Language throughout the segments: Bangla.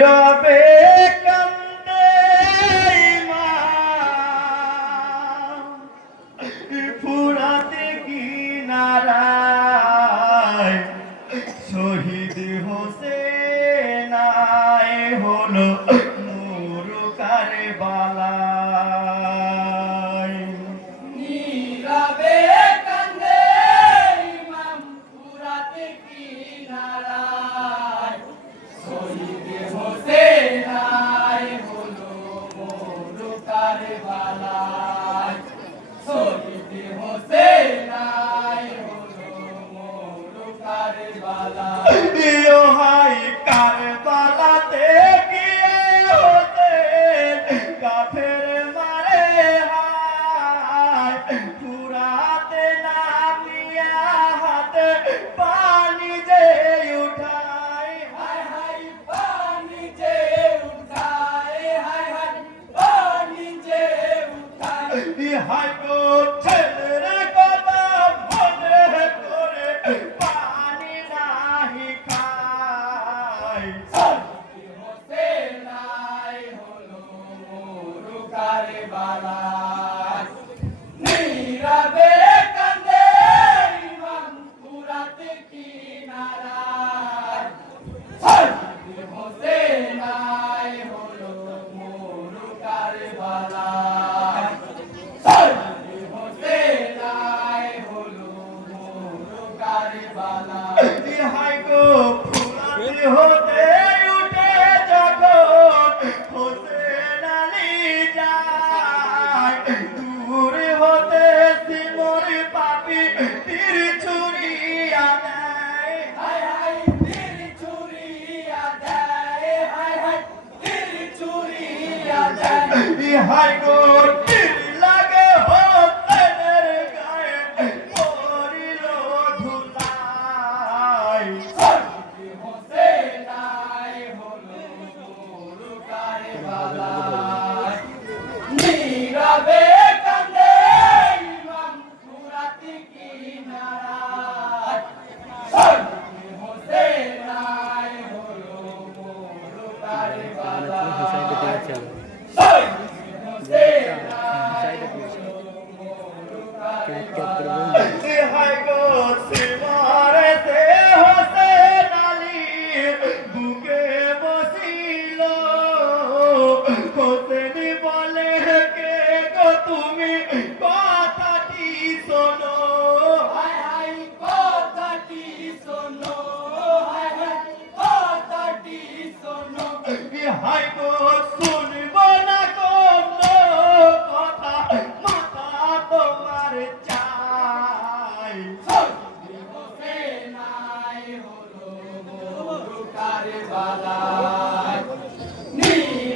Yeah, কারে বালা ইয়ো হাই কারে eyes. হাই গো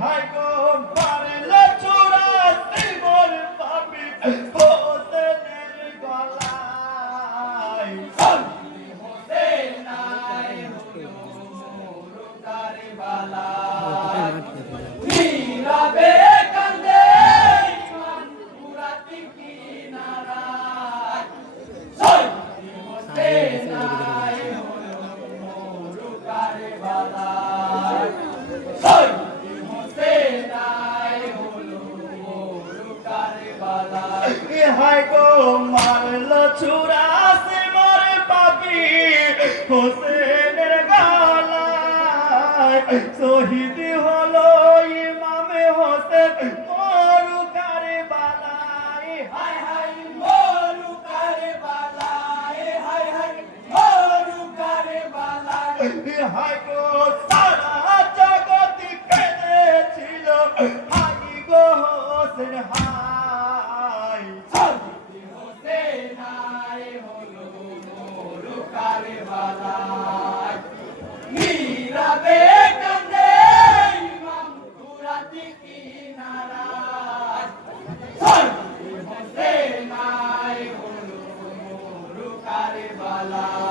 হায় গো হায় গো মারল চুরাসে মরে পাখি। হোসেনের গালায় শহীদ হলো ইমামে হোসেন হায় গো সারা জগতি কেঁদেছিল। হাই গো হোসেন হায়। Bala.